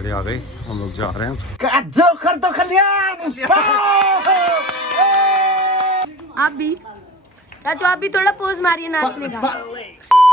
गाड़ी आ गई, हम लोग जा रहे हैं। आप भी चाचू, आप भी थोड़ा पोज मारिए नाचने का।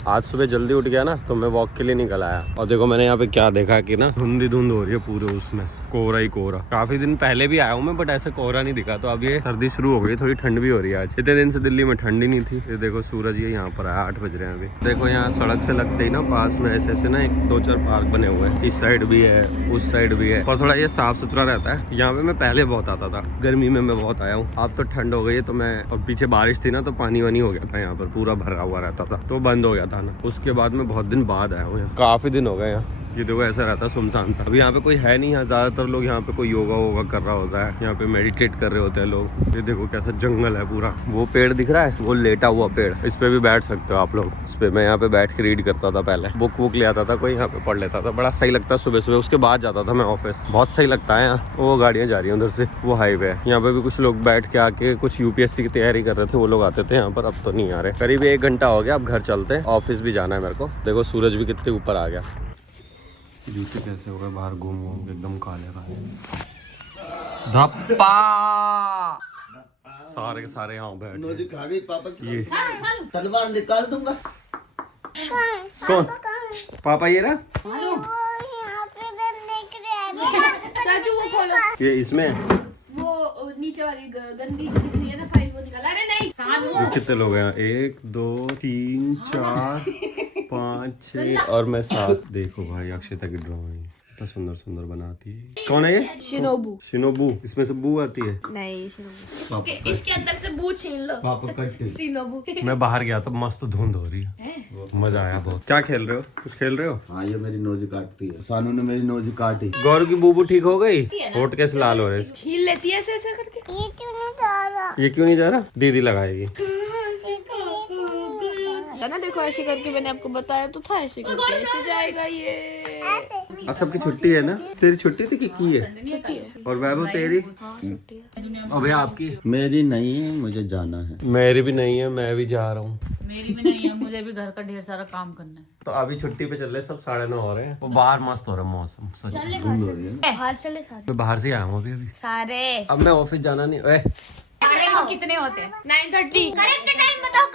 आज सुबह जल्दी उठ गया ना तो मैं वॉक के लिए निकल आया, और देखो मैंने यहाँ पे क्या देखा कि ना धुंध हो रही है पूरे, उसमें कोहरा ही कोहरा। काफी दिन पहले भी आया हूँ मैं, बट ऐसे कोहरा नहीं दिखा। तो अब ये सर्दी शुरू हो गई, थोड़ी ठंड भी हो रही है आज। इतने दिन से दिल्ली में ठंड ही नहीं थी। ये देखो सूरज ये यहाँ पर आया, 8 बज रहे हैं अभी। देखो यहाँ सड़क से लगते ही ना पास में ऐसे ऐसे ना 1-2-4 पार्क बने हुए हैं। इस साइड भी है, उस साइड भी है, और थोड़ा ये साफ सुथरा रहता है। यहाँ पे मैं पहले बहुत आता था, गर्मी में मैं बहुत आया हूँ। अब तो ठंड हो गई है तो मैं, और पीछे बारिश थी ना तो पानी वानी हो गया था यहाँ पर, पूरा भरा हुआ रहता था, तो बंद हो गया था ना। उसके बाद मैं बहुत दिन बाद आया हूँ यहाँ, काफी दिन हो गए यहाँ। ये देखो ऐसा रहता है सुनसान सा। अभी यहाँ पे कोई है नहीं, यहाँ ज्यादातर लोग यहाँ पे कोई योगा वोगा कर रहा होता है, यहाँ पे मेडिटेट कर रहे होते हैं लोग। ये देखो कैसा जंगल है पूरा। वो पेड़ दिख रहा है, वो लेटा हुआ पेड़, इस पे भी बैठ सकते हो आप लोग। इस पे मैं यहाँ पे बैठ के रीड करता था पहले, बुक वुक ले आता था कोई, यहाँ पे पढ़ लेता था, बड़ा सही लगता है सुबह सुबह। उसके बाद जाता था मैं ऑफिस, बहुत सही लगता है यहाँ। वो गाड़ियाँ जा रही हैं उधर से, वो हाईवे है। यहाँ पे भी कुछ लोग बैठ के आके कुछ यूपीएससी की तैयारी कर रहे थे, वो लोग आते थे यहाँ पर। अब तो नहीं आ रहे। करीब 1 घंटा हो गया, अब घर चलते हैं, ऑफिस भी जाना है मेरे को। देखो सूरज भी कितने ऊपर आ गया। जूते कैसे हो गए बाहर घूम घूम के, एकदम काले काले। धप्पा सारे के सारे यहाँ बैठे। खा गई पापा की। ये तलवार निकाल दूंगा। कौन पापा? ये रहा चाचू वो खोलो, ये इसमें वो नीचे वाली गंदी जो दिख रही है ना फाइल, वो निकाल। अरे नहीं, कितने लोग हैं? 1 2 3 4 5 6 और मैं 7। देखो भाई अक्षता की ड्राइंग कितना सुंदर सुंदर बनाती है। कौन है ये? शिनोबू। शिनोबू। इसमें से बू आती है? नहीं, शिनोबू इसके अंदर से बू छीन लो। पापा कट। शिनोबू। मैं बाहर गया तो मस्त धुंध हो रही है, मजा आया बहुत। क्या खेल रहे हो? कुछ खेल रहे हो? हाँ ये मेरी नोज काटती है, सानू ने मेरी नोज काटी। गौरव की बूबू ठीक हो गई? होठ कैसे लाल हो रहे? छीन लेती है ऐसे ऐसे करके। ये क्यों नहीं जा रहा? दीदी लगाएगी। ना देखो ऐसे करके, मैंने आपको बताया तो था, ऐसे करके ऐसे जाएगा ये। आज सबकी छुट्टी है ना? तेरी छुट्टी थी कि की है? छुट्टी है। और वैभव तेरी? अबे आपकी? मेरी नहीं है, मुझे जाना है। मेरी भी नहीं है, मैं भी जा रहा हूँ। मेरी भी नहीं है, मुझे भी घर का ढेर सारा काम करना है। तो अभी छुट्टी पे चल रहे, सब 9:30 हो रहे हैं। वो बाहर मस्त हो रहा है मौसम, सच में। बाहर चले सारे। मैं बाहर से आया हूँ अभी। सारे अब मैं ऑफिस जाना नहीं। कितने होते हैं? 9:30। करेक्ट टाइम बताओ।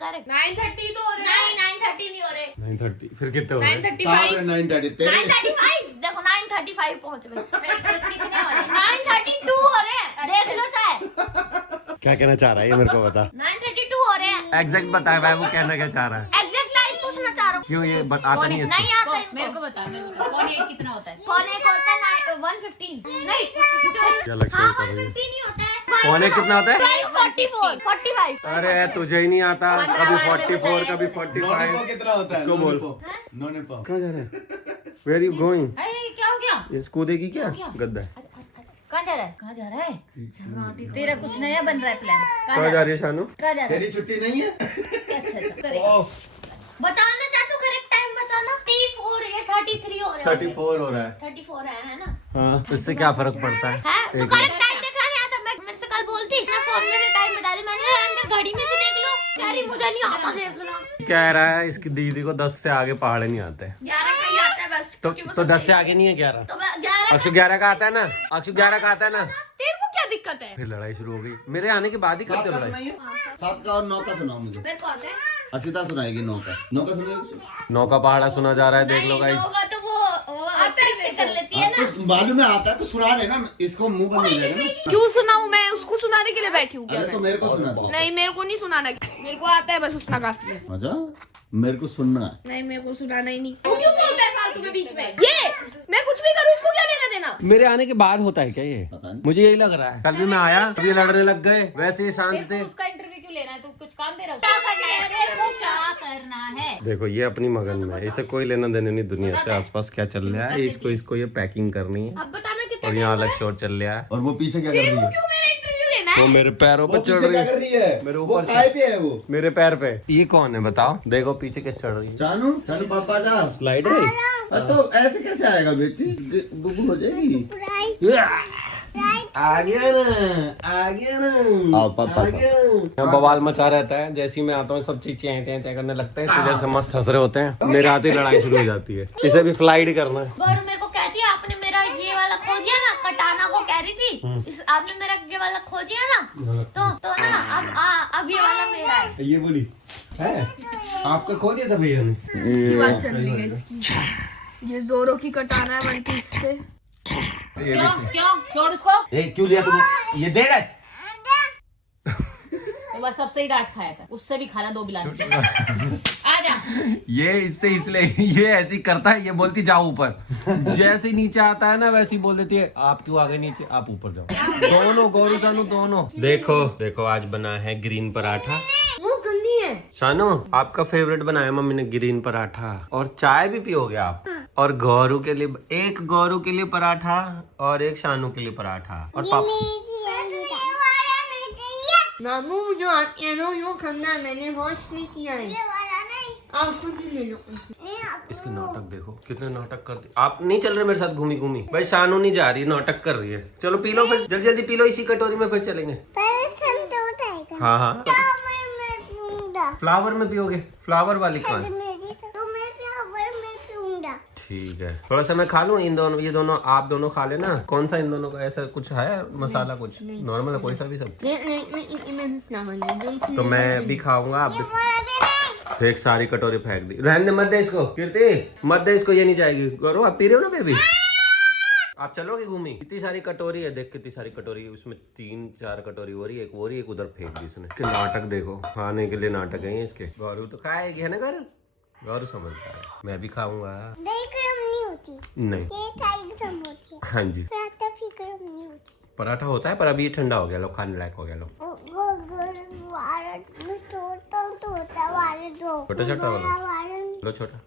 करेक्ट 9:30 तो हो रहे हैं। 9:30 नहीं हो रहे। 9:30 फिर कितने हो रहे? 9:35। 9:30 तेरे 9:35 देखो, 9:35 पहुंच गए। कितने हो रहे हैं? 9:32 हो रहे हैं, देख लो चाहे। क्या कहना चाह रहा है ये मेरे को बता। 9:32 हो रहे हैं। एग्जैक्ट बताए भाई, वो कहना क्या चाह रहा है? एग्जैक्ट लाइन पूछना चाह रहा हूँ। क्यों ये आता नहीं है इसको? नहीं आता इनको। मेरे को बता, कौन ये कितना होता है? पौने को होता है 115। नहीं, क्या लग हाँ, कर रही है? 115 ही होता है। पौने कितना होता है? 44 45। अरे तुझे ही नहीं आता। कभी 44 कभी 45। कितना होता है? इसको बोल। नोने पाव। कहाँ जा रहे हैं? Where you going? क्या हो गया? ये कूदेगी क्या गद्दा? कहाँ जा रहा है? कहाँ जा रहा है? तेरा कुछ नया बन रहा है प्लान? कहाँ जा रही है शानू? कहाँ जा रहा है? तेरी छुट्टी नहीं है? अच्छा बताना चाचू, करेक्ट टाइम बताना। 34 है, 33 हो रहे हैं। 34 हो रहा है। 34 है ना? हाँ, इससे क्या फर्क पड़ता है? तो करेक्ट टाइम देखा नहीं आता। मैं मेरे से कल बोलती, इसने फोन में भी टाइम बता दी। मैंने कहा घड़ी में से देख लो। कह रही मुझे नहीं आता देखना। कह रहा है इसकी दीदी को 10 से आगे पहाड़े नहीं आते। 11 का ही आता है बस। तो 10 से आगे नहीं है 11? तो मैं 11। अक्षु 11 का आता है ना? अक्षु 11 का आता है ना? तेरे को क्या दिक्कत है? फिर लड़ाई शुरू हो गई। मेरे आने के बाद ही करते हो लड़ाई। 7 का और 9 का सुनाओ मुझे। मेरे को आता है। अक्षिता सुनाएगी 9 का। 9 का सुनाएगी। 9 का पहाड़ा सुना जा रहा है, देख लो गाइस। होगा तो वो अटैक से कर लेती है ना। तो मालूम है आता है तो सुना देना, इसको मुंह बंद हो जाएगा ना। क्यों सुनाऊं? मैं उसको सुनाने के लिए बैठी हूँ क्या? अरे तो मेरे को सुना दो। नहीं, मेरे को नहीं सुनाना। मेरे को आता है बस, उतना काफी है। मजा मेरे को सुनना है। नहीं, मेरे को सुनाना ही नहीं। वो क्यों बोलता है फालतू में बीच में? ये मैं कुछ भी करूँ, इसको क्या लेना देना? मेरे आने के बाद होता है क्या ये? पता नहीं। मुझे यही लग रहा है। कल भी मैं आया, ये लड़ने लग गए, वैसे ही शांत थे। उसका इंटरव्यू क्यों लेना है? तू कुछ काम दे रहा है? क्या करना है? देखो ये अपनी मगन में है, इसे कोई लेना देना नहीं दुनिया से। आसपास क्या चल रहा है, इसको ये पैकिंग करनी है। अब बताना कितना और यहाँ अलग शोर चल रहा है। और वो पीछे क्या कर रही है? क्यों मेरा इंटरव्यू लेना वो है? मेरे पैरों पर चढ़ रही है। है? मेरे वो ऊपर काय पे है वो? मेरे पैर पे। ये कौन है बताओ? देखो पीछे कैसे चढ़ रही है। जानू जानू पापा जा। स्लाइड है। तो ऐसे कैसे आएगा बेटी? बुबू हो जाएगी। आ गया ना। आओ पापा साथ। यहाँ बवाल मचा रहता है। जैसे ही मैं आता हूँ सब चीज चें चें चें करने लगते हैं, तो जैसे मस्त हंस रहे होते हैं। मेरे आते ही लड़ाई शुरू हो जाती है। इसे भी फ्लाइट करना है। गौरव मेरे को कहती है आपने कटाना को कह रही थी, इस आपने मेरा ये वाला खो दिया ना, तो ना अब ये वाला मेरा है। ये बोली है आपका खो दिया था भैया ने। इसकी बात चल रही है इसकी। ये जोरो की कटाना है 1 पीस से। क्यों छोड़ उसको। क्यों लिया तुमने? ये दे रहा है। तो बस सबसे ही डांट खाया कर, उससे भी खाना 2 बिला आजा। ये इससे इसलिए ये ऐसी करता है, ये बोलती जाओ ऊपर, जैसे ही नीचे आता है ना वैसे ही बोल देती है आप क्यों आ गए नीचे, आप ऊपर जाओ। दोनों गौरू शानू दोनों। देखो देखो आज बना है ग्रीन पराठा। है। शानू आपका फेवरेट बनाया मम्मी ने ग्रीन पराठा, और चाय भी पियोगे आप। और गौरू के लिए एक गौरू के लिए पराठा और एक शानू के लिए पराठा और पापा। मामू जो आपको खाना है, मैंने वॉश नहीं किया है। आप खुद ही ले लो। इसके नाटक देखो कितने नाटक करती। आप नहीं चल रहे मेरे साथ घूमी घूमी। भाई शानू नहीं जा रही, नाटक कर रही है। चलो पी लो फिर, जल्दी जल्दी पी लो, इसी कटोरी में फिर चलेंगे। हाँ हाँ फ्लावर में पियोगे, फ्लावर वाली खान। ठीक है, थोड़ा सा मैं खा लूँ। इन दोनों, ये दोनों आप दोनों खा लेना। कौन सा इन दोनों का ऐसा कुछ है मसाला, कुछ नॉर्मल है कोई सा भी सब? तो मैं भी खाऊंगा, आप भी। एक सारी कटोरी फेंक दी। रहने दे, मत दे इसको कीर्ति, मत दे इसको, ये नहीं जाएगी। गौरव आप पी रहे हो ना बेबी? आप चलोगे घूमी? इतनी सारी कटोरी है, देख कितनी सारी कटोरी है। उसमें 3-4 कटोरी हो रही है, एक वो रही, एक उधर फेंक दी इसने। कि नाटक देखो, खाने के लिए नाटक है इसके। गौरव तो खाएगी है ना गौरव? गौरव समझता है, मैं भी खाऊंगा। नहीं हाँ जी, पराठा होता है पर अभी ये ठंडा हो गया, लो खाने लायक हो गया। लो छोटा छोटा वाला लो, छोटा।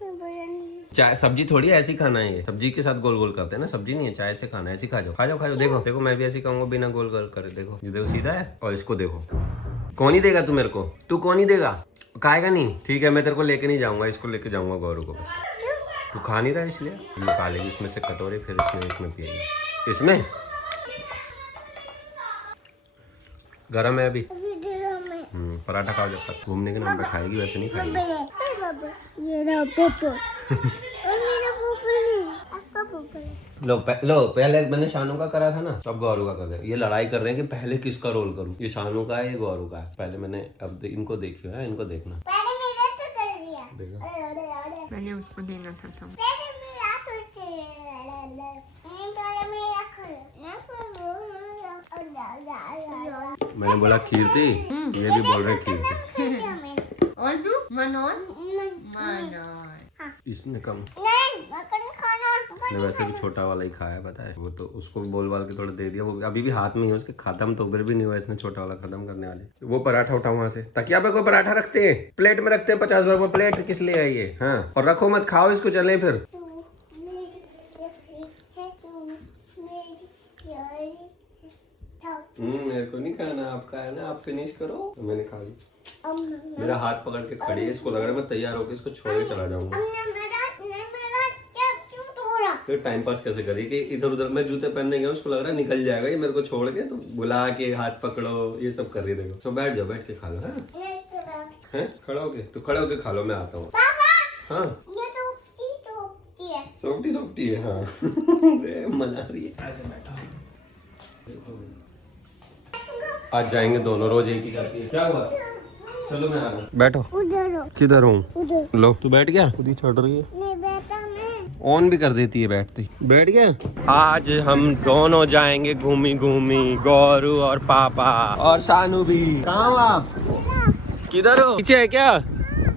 चाय सब्जी थोड़ी ऐसी खाना है, ये सब्जी के साथ गोल गोल करते हैं ना, सब्जी नहीं है, चाय से खाना है। ऐसी खा जाओ खा जाओ खा जाओ। देखो देखो मैं भी ऐसी खाऊंगा बिना गोल गोल करे। देखो ये देखो सीधा है, और इसको देखो। कौन ही देगा तू मेरे को? तू कौन ही देगा? खाएगा नहीं? ठीक है मैं तेरे को लेके नहीं जाऊंगा, इसको लेके जाऊंगा गौरव को। बस तू खा नहीं रहा इसलिए निकालेगी इसमें से कटोरी, फिर इसमें पिएगी। इसमें गरम है अभी। पराठा खाओ जब तक, घूमने के नाम पे खाएगी, वैसे नहीं खाएगी। लो पहले मैंने शानू का करा था ना, अब गौरू का कर दिया। ये लड़ाई कर रहे हैं कि पहले किसका रोल करूं, ये शानू का है ये गौरू का है। पहले मैंने, अब इनको देखियो है, इनको देखना। देखा मैंने उसको देना था सब। मैंने बोला कीर्ति, ये भी बोल रहे कीर्ति। और तू मनोन इसने कम, इसने वैसे भी छोटा वाला ही खाया पता है। वो तो उसको बोल बाल के थोड़ा दे दिया, वो अभी भी हाथ में ही है उसके। खत्म तो फिर भी नहीं हुआ, इसने छोटा वाला खत्म करने वाले। वो पराठा उठा वहां से, तकिया पे कोई पराठा रखते हैं, प्लेट में रखते हैं 50 रुपए प्लेट, किस लिए है ये? हाँ, और रखो मत, खाओ इसको, चले फिर। मेरे को नहीं खाना, आपका है ना, आप फिनिश करो। तो मैंने खा ली। मेरा हाथ पकड़ के खड़ी है, इसको लग रहा है मैं तैयार होकर इसको छोड़ के चला जाऊंगा। फिर टाइम पास कैसे करी कि इधर उधर मैं जूते पहनने गया, उसको लग रहा है निकल जाएगा ये मेरे को छोड़ के, तो बुला के हाथ पकड़ो, ये सब कर रही है। देखो तो बैठ जाओ, बैठ के खा लो। है खड़ा होके? तो खड़ा होके खा लो, मैं आता हूँ। हाँ सोफ्टी सोफ्टी है। हाँ मना रही है। ऐसे बैठो, आज जाएंगे दोनों, रोज एक ही करती है। क्या हुआ? चलो मैं आ रहा हूँ। बैठो। किधर हूँ? लो तू बैठ गया, खुद ही चढ़ रही है। ऑन भी कर देती है बैठती। बैठ गया। आज हम दोनों जाएंगे घूमी घूमी, गौरू और पापा और शानू भी। कहाँ हो आप? किधर हो? पीछे है क्या?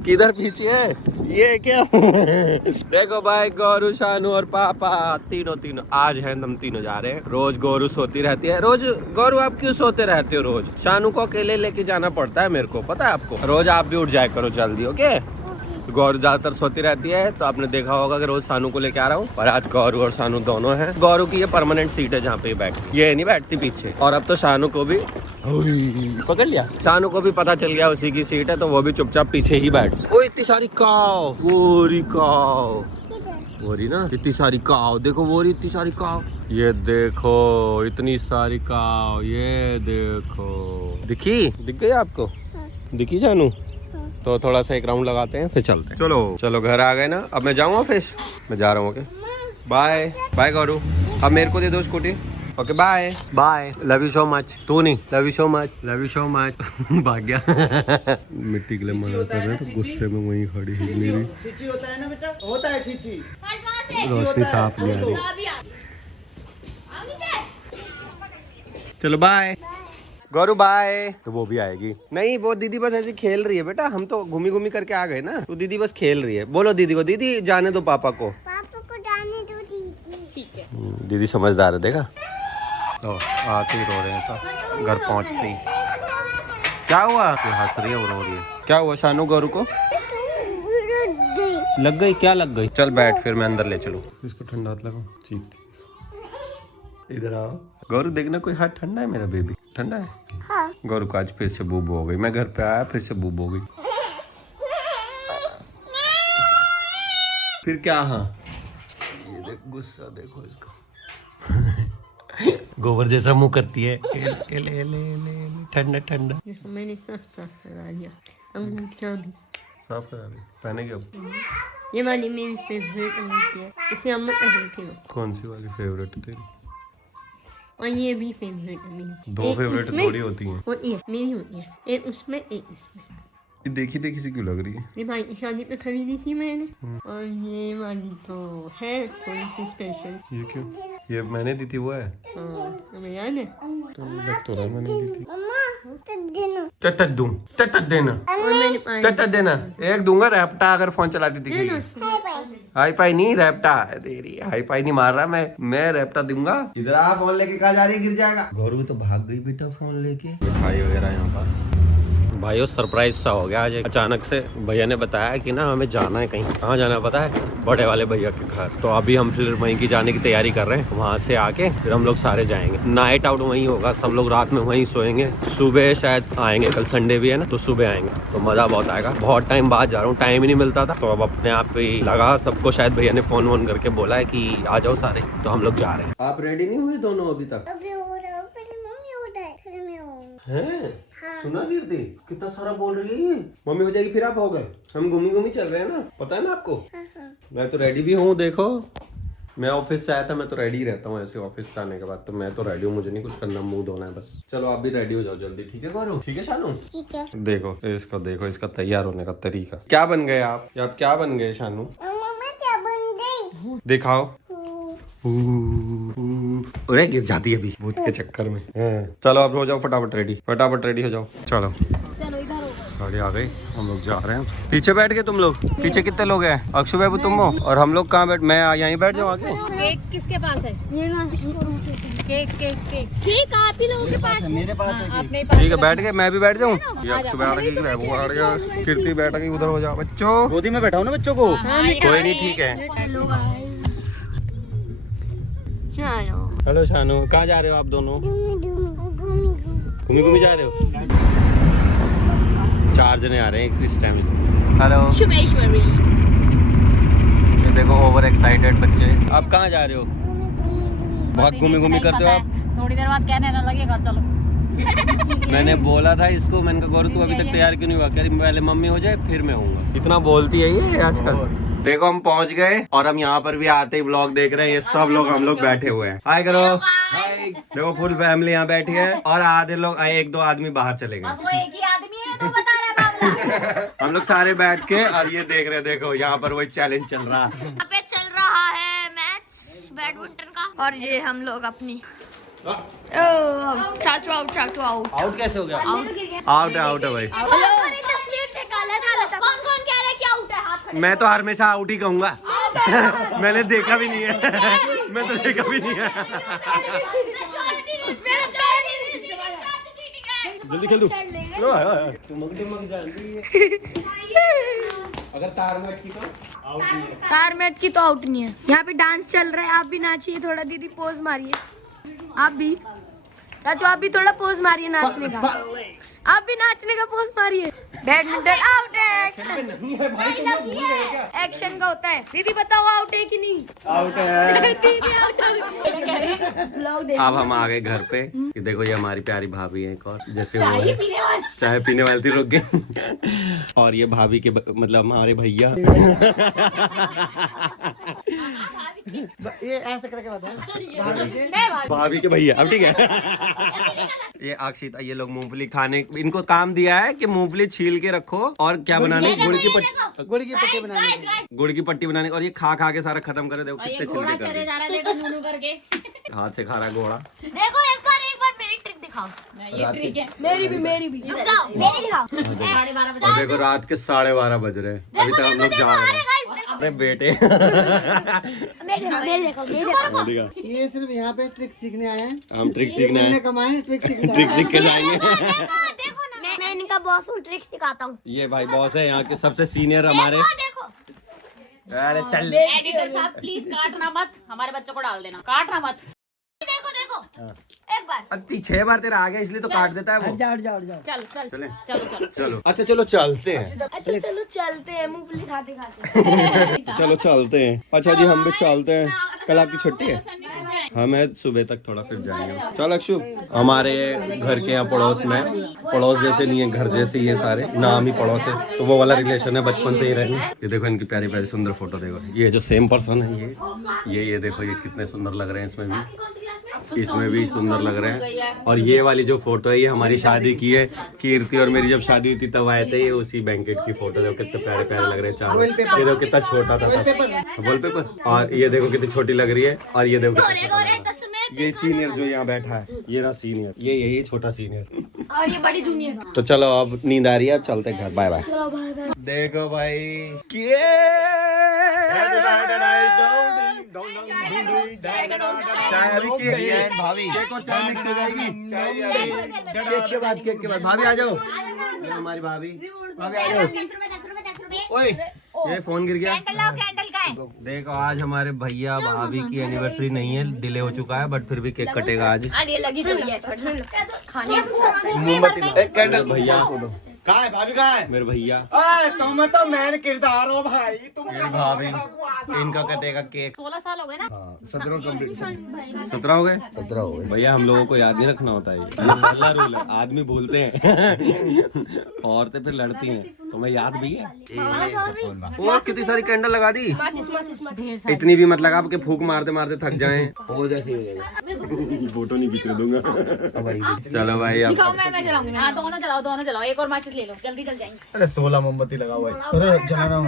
किधर पीछे है? ये क्या? देखो भाई, गौरू, शानू और पापा तीनों आज है, हम तीनों जा रहे हैं। रोज गौरू सोती रहती है। रोज गौरू आप क्यों सोते रहते हो? रोज शानू को अकेले लेके जाना पड़ता है मेरे को, पता है आपको। रोज आप भी उठ जाया करो जल्दी, ओके? गौरू ज्यादातर सोती रहती है, तो आपने देखा होगा कि रोज शानू को लेके आ रहा हूँ। पर आज गौरू और शानू दोनों हैं। गौरू की ये परमानेंट सीट है जहाँ पे बैठती, ये नहीं बैठती पीछे। और अब तो शानू को भी पकड़ लिया, शानू को भी पता चल गया उसी की सीट है, तो वो भी चुपचाप पीछे ही बैठ। ओ इतनी सारी काव, गोरी काव, गोरी ना, इतनी सारी काव। देखो गोरी, इतनी सारी काव। ये देखो इतनी सारी काव, ये देखो। दिख गई आपको? दिखी शानू? तो थोड़ा सा एक राउंड लगाते हैं फिर चलते हैं। चलो घर आ गए ना। अब मैं जाऊँ ऑफिस, मैं जा रहा हूँ। Okay bye bye Gauru. अब मेरे को दे दो scooty. Okay bye bye, love you so much. तू नहीं, love you so much, love you so much. भाग गया। मिट्टी के लिए मना कर रहे हैं तो गुस्से में वहीं खड़ी है मेरी। चीची होता है ना बेटा, होता है चीची। रोशनी साफ नहीं आ रही। चलो बाय गौरू बाय। तो वो भी आएगी नहीं, वो दीदी बस ऐसे खेल रही है बेटा, हम तो घूमी घूमी करके आ गए ना, तो दीदी बस खेल रही है। बोलो दीदी को, दीदी जाने दो पापा को, पापा को जाने दो दीदी। ठीक है। दीदी समझदार है, देखा तो आते ही रो रहे हैं सब, घर पहुंचते ही। क्या हुआ? तो हंस रही है, वो रो रही है। क्या हुआ शानू? गौरू को लग गई? क्या लग गई? चल बैठ, फिर मैं अंदर ले चलूं। इसको ठंडा हाथ लगाओ, चीखती। इधर आओ गौरू, देखना कोई हाथ ठंडा है मेरा बेबी, ठंडा है। हाँ। गौरू को आज फिर से बूब हो गई, मैं घर पे आया फिर से बूब हो गई। फिर क्या? हाँ ये देख गुस्सा, देखो इसको। गोबर जैसा मुंह करती है। ठंडा ठंडा। मैंने सब साफ करा लिया, साफ करा ली, पहनेगी अब? ये वाली मेरी फेवरेट अंगूठी है, इसे अम्मा पहनती हो। कौन सी वाली फेवरेट है तेरी? और ये भी फेवरेट है मेरी। दो फेवरेट थोड़ी होती हैं। होती है, मेरी होती है, एक उसमें एक इसमें। ये देखी देखी सी क्यों लग रही है? ये भाई की शादी पे खरीदी थी मैंने, और ये वाली तो है थोड़ी सी स्पेशल। ये क्यों? ये मैंने दी थी वो है? हाँ तुम्हें याद है? तो लग तो रहा है मैंने दी थी। मम्मा तो देना। टट दूं, टट देना, और मैंने पाया टट देना। एक दूंगा रैप्टा, अगर फोन चलाती दिखेगी। हाई फाई नहीं, रैप्टा तेरी हाई फाई नहीं मार रहा मैं रैप्टा दूंगा। इधर आ, फोन लेके कहाँ जा रही है? गिर जाएगा। गौरव तो भाग गई बेटा फोन लेके। मिठाई वगैरह यहाँ पर। भाइयों सरप्राइज सा हो गया आज, अचानक से भैया ने बताया कि ना हमें जाना है कहीं। कहाँ जाना है पता है? बड़े वाले भैया के घर। तो अभी हम फिर वहीं की जाने की तैयारी कर रहे हैं। वहाँ से आके फिर हम लोग सारे जाएंगे, नाइट आउट वहीं होगा, सब लोग रात में वहीं सोएंगे, सुबह शायद आएंगे। कल संडे भी है ना, तो सुबह आएंगे, तो मजा बहुत आएगा। बहुत टाइम बाद जा रहा हूँ, टाइम ही नहीं मिलता था, तो अब अपने आप ही लगा सबको। शायद भैया ने फोन वोन करके बोला है कि आ जाओ सारे, तो हम लोग जा रहे हैं। आप रेडी नहीं हुए दोनों अभी तक? अभी हो रहा है, पहले मम्मी हो रहा है, फिर मैं हूँ। हैं? हाँ। सुना कीर्ति कितना सारा बोल रही है ये। मम्मी हो जाएगी फिर आप हो गए। हम घूमी घूमी चल रहे हैं ना, पता है ना आपको। मैं तो रेडी भी हूँ, देखो मैं ऑफिस से आया था, मैं तो रेडी ही रहता हूँ ऐसे। ऑफिस से आने के बाद तो मैं तो रेडी हूँ, मुझे नहीं कुछ करना, मुंह धोना है बस। चलो आप भी रेडी हो जाओ जल्दी, ठीक है गौरव? ठीक है शानू? ठीक है। देखो इसको, देखो इसका तैयार होने का तरीका। क्या बन गए आप? आप क्या बन गए शानू? मम्मा क्या बन गई? दिखाओ। अरे गिर जाती है अभी भूत के चक्कर में। चलो आप हो जाओ फटाफट रेडी, फटाफट रेडी हो जाओ। चलो गाड़ी आ गई, हम लोग जा रहे हैं। पीछे बैठ गए तुम लोग? पीछे कितने लोग हैं? अक्षु बाबू तुम हो, और हम लोग कहाँ बैठ? मैं यहीं बैठ जाऊँ आगे? केक किसके पास है? ये केक केक केक ठीक है, आप ही लोगों के पास है। मेरे पास है। अपने ठीक है बैठ गए, मैं भी बैठ जाऊँ? ये अक्षु बैठ गई, वो बैठ गया, कीर्ति बैठ गई। उधर हो जाओ बच्चों, गोदी में बैठाओ ना बच्चों को। कोई नहीं ठीक है। चलो हेलो शानू, कहाँ जा रहे हो आप दोनों? घूमी घूमी जा रहे हो? 4 जने आ रहे हैं इस टाइम इसमें। हेलो शुमेश्वरी। ये देखो ओवर एक्साइटेड बच्चे। आप कहाँ जा रहे हो? बहुत घूमी घूमी करते हो आप। थोड़ी देर बाद कहने ना लगे घर चलो। मैंने बोला था इसको, मैंने कहा गौरव तू अभी तक तैयार क्यों नहीं हुआ? कह रही पहले मम्मी हो जाए फिर मैं होऊंगा। कितना बोलती है ये आजकल। देखो हम पहुंच गए, और हम यहाँ पर भी आते ही व्लॉग देख रहे हैं। ये सब लोग हम लोग बैठे हुए हैं। हाय करो। देखो फुल फैमिली यहाँ बैठी है, और आधे लोग, 1-2 आदमी बाहर चले गए। वो एक ही आदमी है तो बता रहा है। हम लोग सारे बैठ के और ये देख रहे हैं। देखो यहाँ पर वही चैलेंज चल रहा है। यहाँ पे चल रहा है मैच बैडमिंटन का, और ये हम लोग अपनी चाचू आउट। आउट कैसे हो गया? आउट है भाई। कौन कौन कह रहा है कि आउट है? हाथ मैं तो हमेशा आउट ही कहूंगा। मैंने देखा भी नहीं है। मैं तो देखा भी नहीं है। जल्दी खेल दू। अगर तार मैट की तो आउट नहीं है। कार मैट की तो आउट नहीं है। यहाँ पे डांस चल रहा है, आप भी नाचिए थोड़ा। दीदी पोज मारिए, आप भी। चाचू आप भी थोड़ा पोज मारिए नाचने का। आप भी नाचने का पोज मारिए। बैडमिंटन आउट है। एक्शन का होता है। दीदी बताओ आउट है कि नहीं? आउट है। दीदी आउट है। अब हम आ गए घर पे। कि देखो ये हमारी प्यारी भाभी है एक और, जैसे वो है चाय पीने वाली थी, रुक गई। और ये भाभी के मतलब हमारे भैया। ये ऐसे करके बता भाभी के भैया। अब ठीक है। ये अक्षिता, ये लोग मूंगफली खाने, इनको काम दिया है कि मूंगफली छील के रखो और क्या बनाने, गुड़ की पट्टी, गुड़ की पट्टी बनाने। गुड़ की पट्टी बनाने, और ये खा खा के सारा खत्म करे। देखो कितने छिलके कर चले दिए। जा रहा है, देखो नूनू करके। हाथ से खा रहा है घोड़ा। देखो एक बार मेरी ट्रिक दिखाओ। ये ट्रिक है। मेरी भी रुक जाओ, मेरी दिखाओ। 12:30 बजे। और देखो रात के 12:30 बज रहे हैं, अभी तक हम लोग जा रहे हैं। अरे बेटे ये सिर्फ यहाँ पे ट्रिक सीखने आए हैं। हम ट्रिक सीखने आए, कमाए ट्रिक सीखने। ट्रिक सीख के जाएंगे। देखो ना, मैं इनका बॉस हूँ, ट्रिक सिखाता हूँ। ये भाई बॉस है यहाँ के सबसे सीनियर हमारे। देखो अरे चल, एडिटर साहब प्लीज काटना मत, हमारे बच्चों को डाल देना, काटना मत। देखो एक बार 6 बार तेरा आ गया इसलिए तो काट देता है वो। जाओ चल चल चले चलो चलो। अच्छा चलो चलते हैं। अच्छा चलो चलते हैं, मूंगफली खाते खाते। चलो चलते हैं। अच्छा जी हम भी चलते हैं, कल आपकी छुट्टी है। हमें सुबह तक थोड़ा फिर जाएंगे। चल अक्षु, हमारे घर के यहाँ पड़ोस में, पड़ोस जैसे नहीं है, घर जैसे ही है सारे, नाम ही पड़ोस है, तो वो वाला रिलेशन है, बचपन से ही रहे। ये देखो इनकी प्यारी प्यारी सुंदर फोटो देखो, ये जो सेम पर्सन है ये देखो, ये कितने सुंदर लग रहे हैं इसमें भी, इसमें भी सुंदर लग रहे हैं। और ये वाली जो फोटो है ये हमारी शादी की है, कीर्ति और मेरी जब शादी हुई थी तब आए थे, ये उसी बैंकेट की फोटो। देखो कितने प्यारे प्यारे लग रहे हैं चारों। ये देखो कितना छोटा था वॉलपेपर, और ये देखो कितनी छोटी लग रही है। और ये देखो ये सीनियर जो यहाँ बैठा है, ये ना सीनियर, ये छोटा सीनियर, और ये बड़ी जूनियर। तो चलो अब नींद आ रही है, अब चलते घर। Bye bye. देखो भाई चाय अभी केक और चाय मिक्स हो जाएगी। केक के बाद भाभी आ जाओ, हमारी भाभी आ जाओ। ओए ये फोन गिर गया। कैंडल का है। देखो आज हमारे भैया भाभी की एनिवर्सरी नहीं है, डिले हो चुका है, बट फिर भी केक कटेगा आज। ये लगी तो है खाने मोमबत्ती एक कैंडल भैया, कहाँ है भाभी, कहाँ है मेरे भैया, तुम तो मैन किरदार हो भाई, तुम मेरी भाभी, इनका कटेगा केक। 16 साल हो गए ना। 17 हो गए। 17 हो गए भैया, हम लोगों को याद नहीं रखना होता है, पहला रूल है, आदमी भूलते हैं औरतें फिर लड़ती हैं, तुम्हें याद भी है। ओ कितनी सारी कैंडल लगा दी, इतनी भी मत लगा के फूक मारते मारते थक जाएं। हो जैसे फोटो नहीं खींच दूंगा। चलो भाई अब मैं चलाऊंगी। हाँ दोनों चलाओ, एक और माचिस ले लो, जल्दी चल जाएंगे। अरे 16 मोमबत्ती लगा हुआ है, अरे जला रहा हूँ।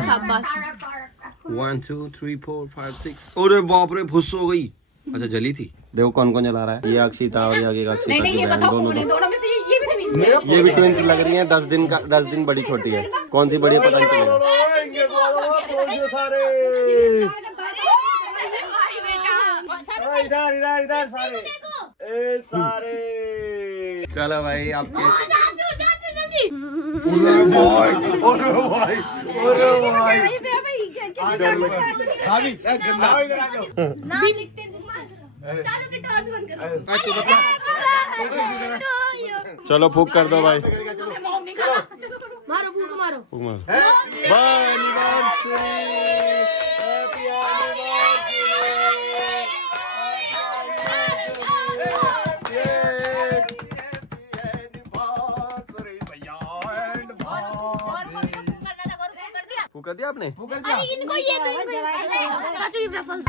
1 2 3 4 5 6। अरे बाप रे, फुस हो गई। अच्छा जली थी। देखो कौन कौन जला रहा है, ये अक्षिता और ये आगे का अक्षिता की बहन, दोनों में से ये भी नहीं। ये भी ट्विंस लग रही हैं। 10 दिन बड़ी छोटी है, कौन सी बड़ी है पता नहीं चलेगा। इधर सारे चलो भाई आपके भाभी नाम लिखते हैं जिससे। चाचा फिर टॉर्च बंद करो। चलो फूक कर दो भाई। मारो फूको मारो। फूक मारो। फूक कर दिया आपने? अरे इनको ये चाचू ये वेफल्स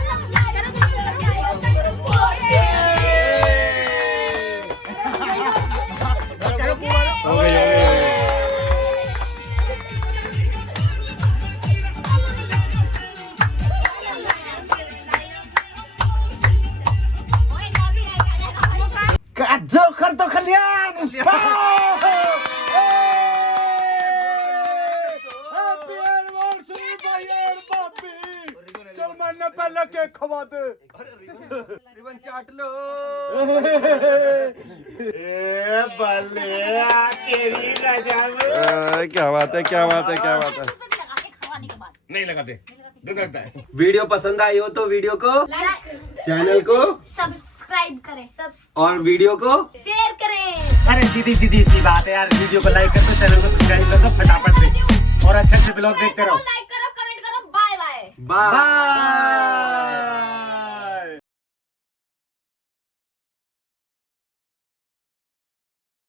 हो गई। कर दो कल्याण। चल मैंने पहले केक खवा दे, रिबन चाट लो। ए बल्ले तेरी गजब। क्या बात है, क्या बात है, क्या बात है। नहीं लगाते, लगता है। वीडियो पसंद आई हो तो वीडियो को, चैनल को सब्सक्राइब करें, और वीडियो को शेयर करें। अरे सीधी सीधी सी बात है यार, वीडियो को लाइक कर दो, चैनल को सब्सक्राइब कर दो फटाफट से, और अच्छे अच्छे ब्लॉग देखते रहो। लाइक करो, कमेंट करो। Bye bye. बाय।